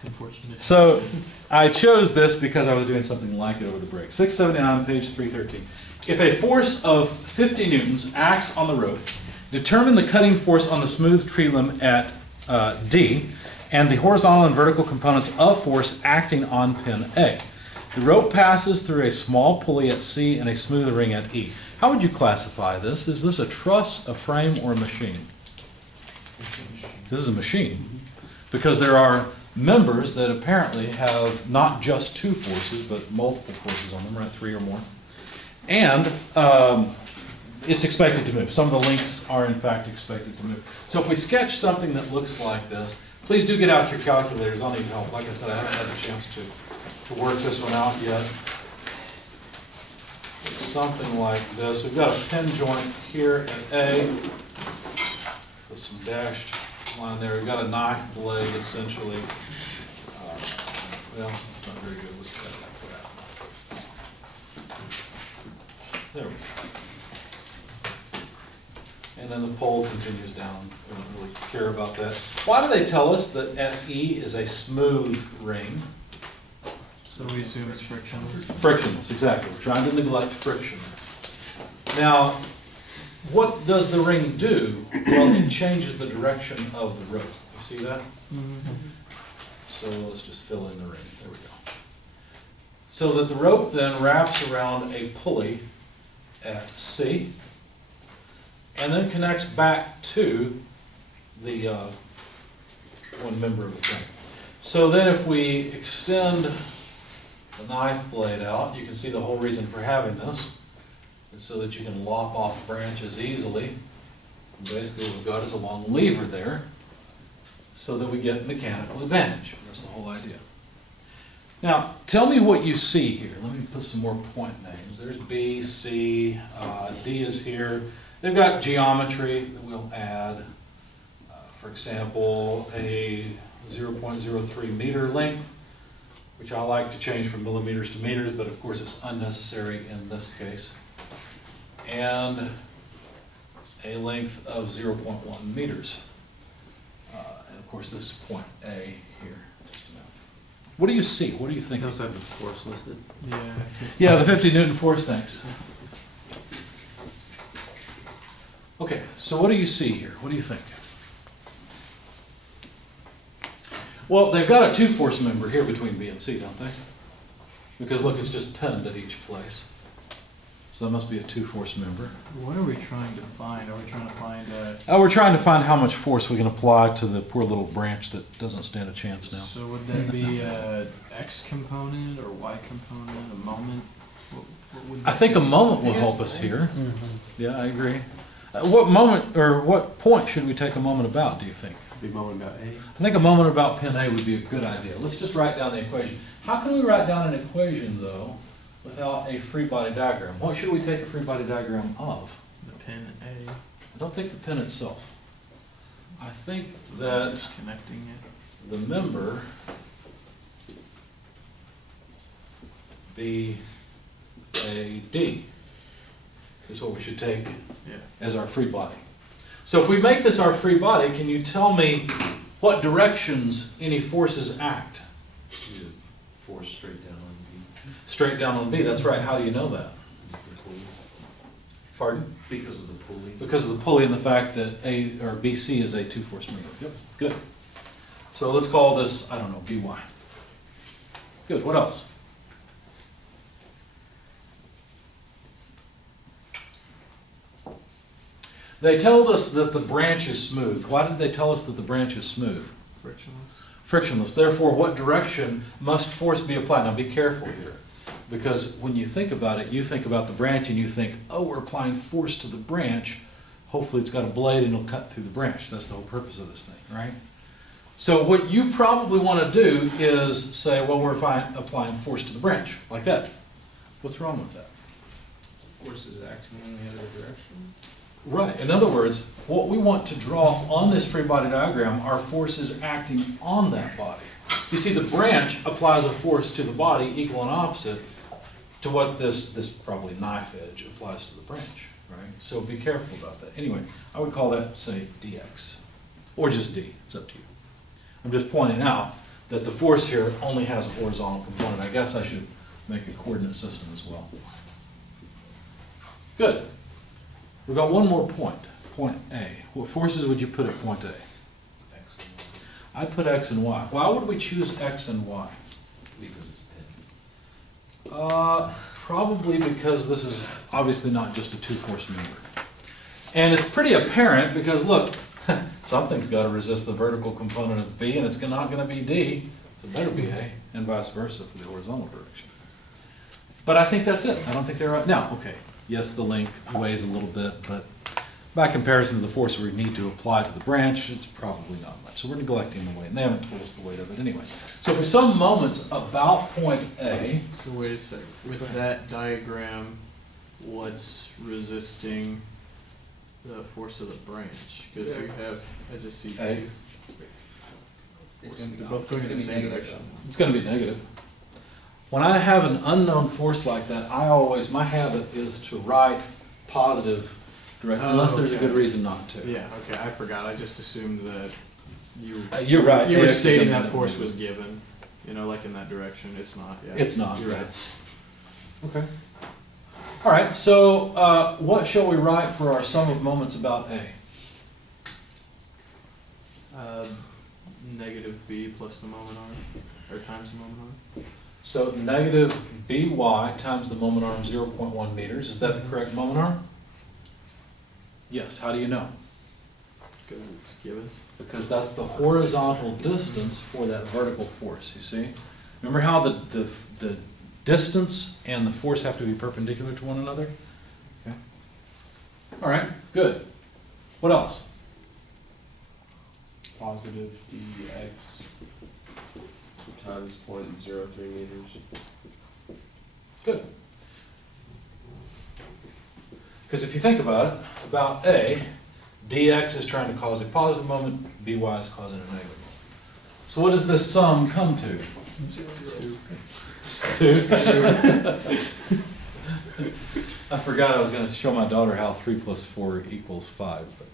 It's unfortunate. So I chose this because I was doing something like it over the break. 679, page 313. If a force of 50 newtons acts on the rope, determine the cutting force on the smooth tree limb at D and the horizontal and vertical components of force acting on pin A. The rope passes through a small pulley at C and a smooth ring at E. How would you classify this? Is this a truss, a frame, or a machine? This is a machine because there are members that apparently have not just two forces but multiple forces on them, right? 3 or more. And it's expected to move. Some of the links are in fact expected to move. So if we sketch something that looks like this, please do get out your calculators. I'll need help. Like I said, I haven't had a chance to work this one out yet. It's something like this. We've got a pin joint here at A with some dashed line there. We've got a knife blade essentially. Well, it's not very good. Let's cut it like that. There we go. And then the pole continues down. We don't really care about that. Why do they tell us that FE is a smooth ring? So we assume it's frictionless? Frictionless, exactly. We're trying to neglect friction. Now, what does the ring do? Well, it changes the direction of the rope. You see that? Mm-hmm. So let's just fill in the ring. There we go. So that the rope then wraps around a pulley at C and then connects back to the one member of the thing. So then if we extend the knife blade out, you can see the whole reason for having this is so that you can lop off branches easily. And basically what we've got is a long lever there so that we get mechanical advantage. That's the whole idea. Now, tell me what you see here. Let me put some more point names. There's B, C, D is here. They've got geometry that we'll add. For example, a 0.03 meter length, which I like to change from millimeters to meters, but of course it's unnecessary in this case. And a length of 0.1 meters. And of course this is point A here. What do you see? What do you think? You also have the force listed. Yeah, the 50 Newton force, thanks. Okay, so what do you see here? What do you think? Well, they've got a 2-force member here between B and C, don't they? Because look, it's just pinned at each place. So that must be a 2-force member. What are we trying to find? Are we trying to find we're trying to find how much force we can apply to the poor little branch that doesn't stand a chance now. So would that be a X component or Y component, a moment? What would I think a moment will help us here. Mm-hmm. Yeah, I agree. What moment or what point should we take a moment about, do you think? A moment about A? I think a moment about pin A would be a good idea. Let's just write down the equation. How can we write down an equation, though, without a free body diagram? What should we take a free body diagram of? The pin A. I don't think the pin itself. I think that just connecting it. The member be a D is what we should take as our free body. So if we make this our free body, can you tell me what directions any forces act? Force straight down on B. Straight down on B, that's right. How do you know that? The pulley. Pardon? Because of the pulley. Because of the pulley and the fact that A or BC is a 2-force member. Yep, good. So let's call this, I don't know, BY. Good, what else? They told us that the branch is smooth. Why did they tell us that the branch is smooth? Frictionless. Frictionless. Therefore, what direction must force be applied? Now be careful here, because when you think about it, you think about the branch and you think, oh, we're applying force to the branch. Hopefully it's got a blade and it'll cut through the branch. That's the whole purpose of this thing, right? So what you probably want to do is say, well, we're applying force to the branch, like that. What's wrong with that? Force is acting in the other direction. Right. In other words, what we want to draw on this free body diagram are forces acting on that body. You see, the branch applies a force to the body equal and opposite to what this probably knife edge applies to the branch, right? So be careful about that. Anyway, I would call that, say, dx, or just d. It's up to you. I'm just pointing out that the force here only has a horizontal component. I guess I should make a coordinate system as well. Good. We've got one more point, point A. What forces would you put at point A? X and I'd put X and Y. Why would we choose X and Y? Y, because it's pin. Probably because this is obviously not just a two-force member. And it's pretty apparent because look, something's got to resist the vertical component of B, and it's not going to be D, so it better be A, and vice versa for the horizontal direction. But I think that's it. I don't think they're right. Now, okay, yes, the link weighs a little bit, but by comparison to the force we need to apply to the branch, it's probably not much. So we're neglecting the weight, and they haven't told us the weight of it anyway. So for some moments about point A, So wait a sec, with that diagram, what's resisting the force of the branch? Because you have, I just see A. two. It's gonna be, They're both going in the it's gonna same be negative. direction. it's going to be negative. When I have an unknown force like that, my habit is to write positive direction, unless there's a okay. good reason not to. Yeah, okay, I forgot, I just assumed that you. You're right. You were AX is stating gonna that be force negative. was given, you know, like in that direction, it's not, yeah. It's not. You're right. Okay. All right, so what shall we write for our sum of moments about A? Negative B plus the moment arm, or times the moment arm. So negative By times the moment arm 0.1 meters. Is that the correct moment arm? Yes. How do you know? Because it's given. Because that's the horizontal distance for that vertical force, you see? Remember how the distance and the force have to be perpendicular to one another? Okay. All right, good. What else? Positive dx times 0.03 meters. Good. Because if you think about it, about A, dx is trying to cause a positive moment, by is causing a negative moment. So what does this sum come to? 2. I forgot I was going to show my daughter how 3 plus 4 equals 5, but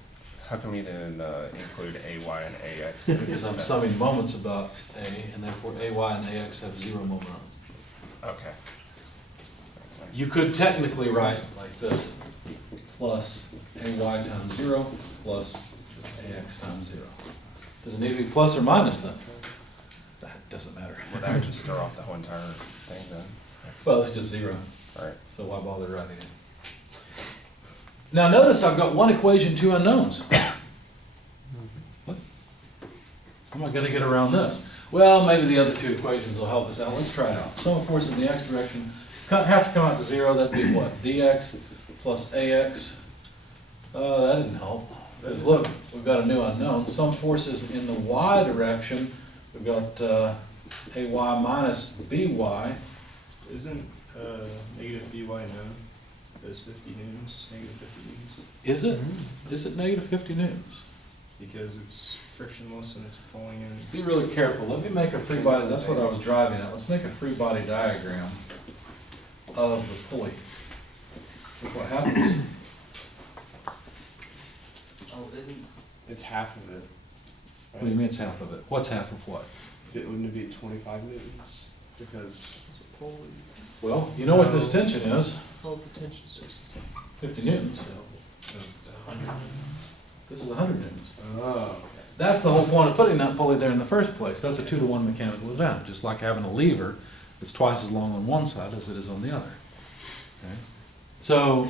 How come you didn't include AY and AX? because I'm summing moments about A, and therefore AY and AX have 0 moment arm. Okay. You could technically write like this, plus AY times 0 plus AX times 0. Does it need to be plus or minus then? That doesn't matter. Well, that would just throw off the whole entire thing then. Well, it's just 0, Right. so why bother writing it? Now notice I've got one equation, 2 unknowns. What? How am I going to get around this? Well, maybe the other 2 equations will help us out. Let's try it out. Sum of force in the x direction have to come out to 0. That'd be what? dx plus ax. That didn't help. Because look, we've got a new unknown. Some forces in the y direction, we've got ay minus by. Isn't negative By known as 50 newtons, negative 50 newtons? Is it? Is it negative 50 newtons? Because it's frictionless and it's pulling in. Be really careful. Let me make a free body, that's what I was driving at. Let's make a free body diagram of the pulley. Look what happens. Oh, it's half of it? What do you mean it's half of it? What's half of what? Wouldn't it be 25 newtons? Because Well, you know what this tension is, Hold the tension sources. 50 newtons. This is 100 newtons. oh, That's the whole point of putting that pulley there in the first place. That's a 2-to-1 mechanical advantage, just like having a lever that's twice as long on one side as it is on the other. Okay? So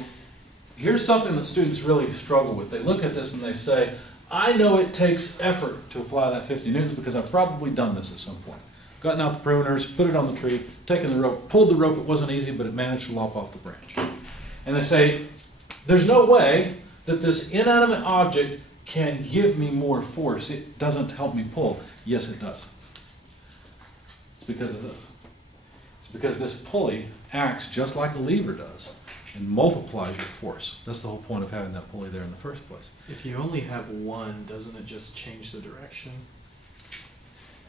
here's something that students really struggle with. They look at this and they say, I know it takes effort to apply that 50 newtons because I've probably done this at some point. Gotten out the pruners, put it on the tree, taken the rope, pulled the rope. It wasn't easy, but it managed to lop off the branch. And they say, there's no way that this inanimate object can give me more force. It doesn't help me pull. Yes, it does. It's because of this. It's because this pulley acts just like a lever does and multiplies your force. That's the whole point of having that pulley there in the first place. If you only have one, doesn't it just change the direction?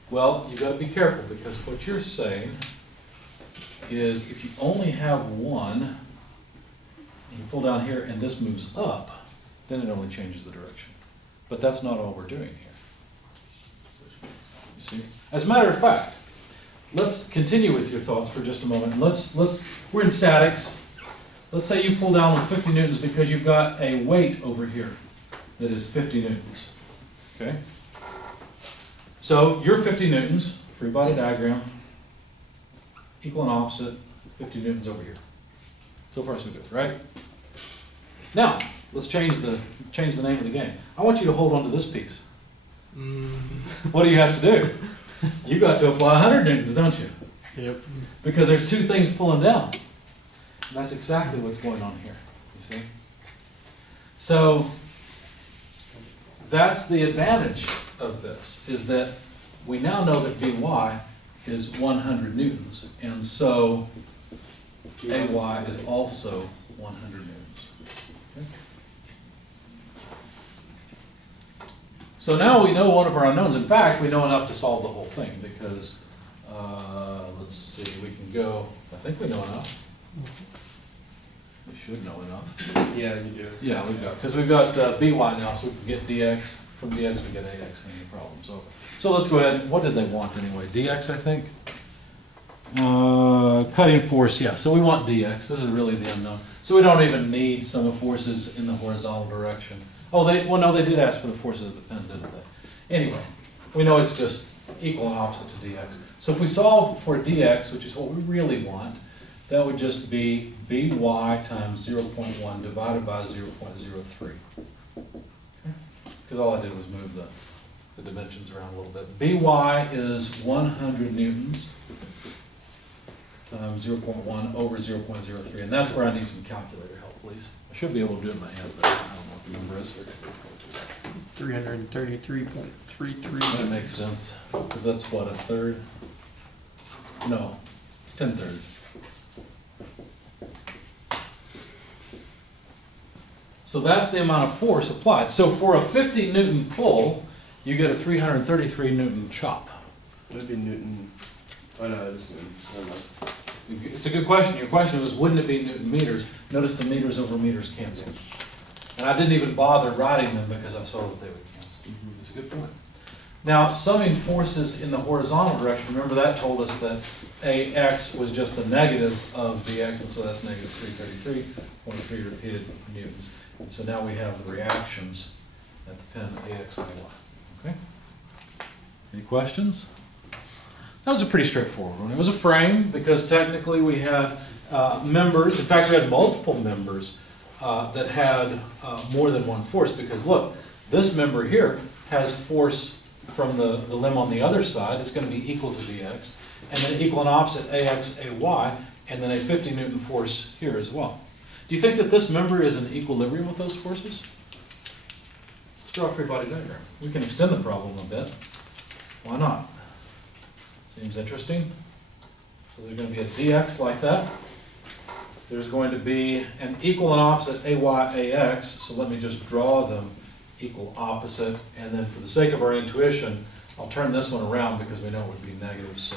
Well, you got to be careful because what you're saying is if you only have one, and you pull down here and this moves up, then it only changes the direction. But that's not all we're doing here. You see? As a matter of fact, let's continue with your thoughts for just a moment. And we're in statics. Let's say you pull down with 50 newtons because you've got a weight over here that is 50 newtons. Okay? So your 50 newtons, free body diagram, equal and opposite, 50 newtons over here. So far so good, right? Now, let's change the name of the game. I want you to hold on to this piece. What do you have to do? You got to apply 100 newtons, don't you? Yep. Because there's two things pulling down. And that's exactly what's going on here, you see? So, that's the advantage of this, is that we now know that Vy is 100 newtons, and so Ay is also 100 newtons. Okay? So now we know one of our unknowns. In fact, we know enough to solve the whole thing, because, let's see, we can go, I think we know enough. We should know enough. Yeah, you do. Yeah, because we've got By now, so we can get dx. From dx we get ax, any problem. So let's go ahead. What did they want anyway? Dx, I think? Cutting force, yeah. So we want dx. This is really the unknown. So we don't even need sum of forces in the horizontal direction. Oh, no, they did ask for the forces of the pen, didn't they? Anyway, we know it's just equal and opposite to dx. So if we solve for dx, which is what we really want, that would just be By times 0.1 divided by 0.03. Because all I did was move the dimensions around a little bit. By is 100 newtons times 0.1 over 0.03, and that's where I need some calculator help, please. I should be able to do it in my head, but I don't know what the number is. 333.33. That makes sense, because that's what, a third? No, it's 10/3. So that's the amount of force applied. So for a 50 Newton pull, you get a 333 Newton chop. That'd be Newton. Oh no, it's Newtons. Never mind. It's a good question. Your question was, wouldn't it be Newton meters? Notice the meters over meters cancel. And I didn't even bother writing them because I saw that they would cancel. It's a good point. Now, summing forces in the horizontal direction, remember that told us that AX was just the negative of BX, and so that's negative 333.3 repeated newtons. And so now we have the reactions at the pen AX and AY. Okay? Any questions? That was a pretty straightforward one. It was a frame because technically we had members, in fact we had multiple members that had more than one force, because look, this member here has force from the limb on the other side. It's going to be equal to Vx, and then equal and opposite AX, AY, and then a 50 Newton force here as well. Do you think that this member is in equilibrium with those forces? Let's draw a free body diagram. We can extend the problem a bit. Why not? Seems interesting. So there's going to be a dx like that. There's going to be an equal and opposite AY, AX, so let me just draw them equal opposite, and then for the sake of our intuition, I'll turn this one around because we know it would be negative, so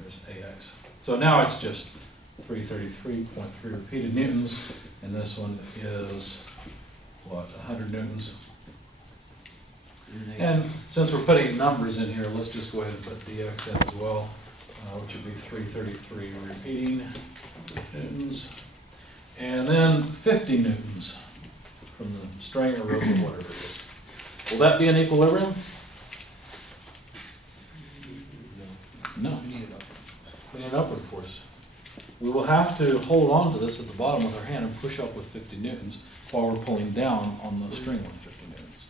there's AX. So now it's just 333.3 repeated newtons, and this one is, what, 100 newtons? And since we're putting numbers in here, let's just go ahead and put dx in as well, which would be 333 repeating newtons. And then 50 newtons from the string or rope or whatever it is. Will that be in equilibrium? No. We need an upward force. We will have to hold on to this at the bottom with our hand and push up with 50 newtons while we're pulling down on the string with 50 newtons.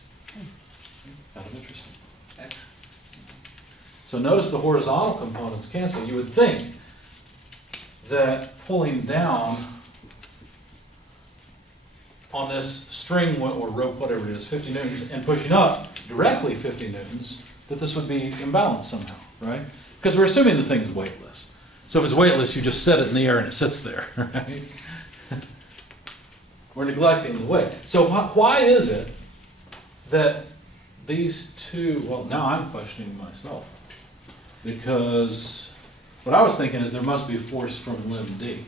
Kind of interesting. So notice the horizontal components cancel. You would think that pulling down on this string or rope, whatever it is, 50 newtons, and pushing up directly 50 newtons, that this would be imbalanced somehow, right? Because we're assuming the thing is weightless. So if it's weightless, you just set it in the air and it sits there, right? We're neglecting the weight. So why is it that these two, well, now I'm questioning myself. Because what I was thinking is there must be a force from limb D.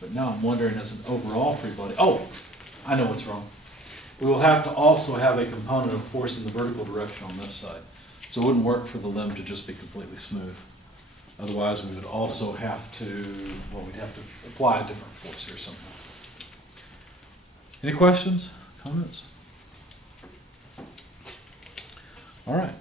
But now I'm wondering as an overall free body, oh, I know what's wrong. we will have to also have a component of force in the vertical direction on this side. So it wouldn't work for the limb to just be completely smooth. Otherwise, we would also have to, well, we'd have to apply a different force here somehow. Any questions, comments? All right.